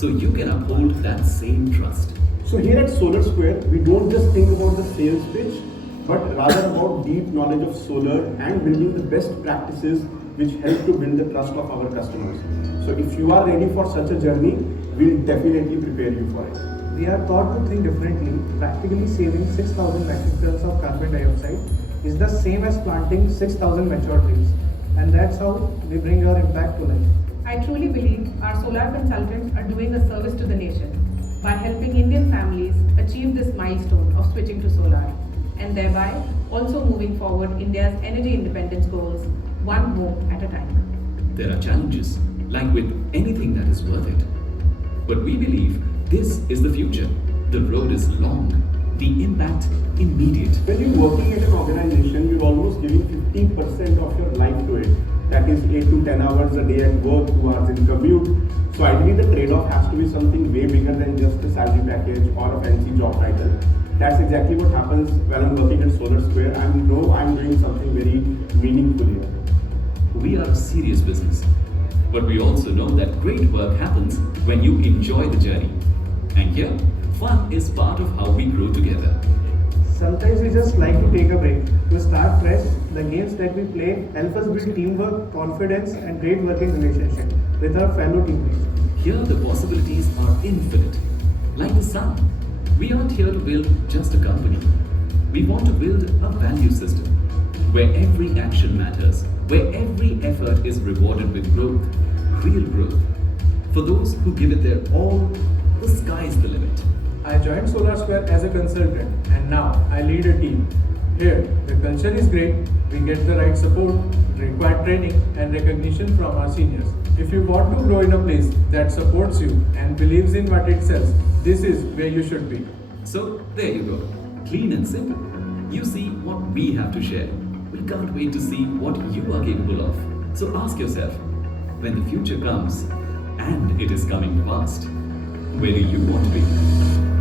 so you can uphold that same trust. So here at Solar Square, we don't just think about the sales pitch, but rather about deep knowledge of solar and building the best practices which help to build the trust of our customers. So if you are ready for such a journey, we'll definitely prepare you for it. We are taught to think differently. Practically saving 6,000 metric tons of carbon dioxide is the same as planting 6,000 mature trees. And that's how we bring our impact to life. I truly believe our solar consultants are doing a service to the nation by helping Indian families achieve this milestone of switching to solar, and thereby also moving forward India's energy independence goals one home at a time. There are challenges, like with anything that is worth it. But we believe this is the future. The road is long, the impact immediate. When you're working at an organization, you're almost giving 50% of your life to it. That is 8 to 10 hours a day at work, 2 hours in commute. So ideally the trade-off has to be something way bigger than just a salary package or a fancy job title. That's exactly what happens when I'm working at Solar Square. I know I'm doing something very meaningful here. We are a serious business, but we also know that great work happens when you enjoy the journey. And here, fun is part of how we grow together. Sometimes we just like to take a break. To start fresh, the games that we play help us build teamwork, confidence, and great working relationship with our fellow teammates. Here the possibilities are infinite. Like the sun, we aren't here to build just a company. We want to build a value system where every action matters, where every effort is rewarded with growth, real growth. For those who give it their all, the sky's the limit. I joined Solar Square as a consultant and now I lead a team. Here, the culture is great, we get the right support, required training and recognition from our seniors. If you want to grow in a place that supports you and believes in what it sells, this is where you should be. So there you go, clean and simple. You see what we have to share. We can't wait to see what you are capable of. So ask yourself, when the future comes, and it is coming fast, where do you want to be?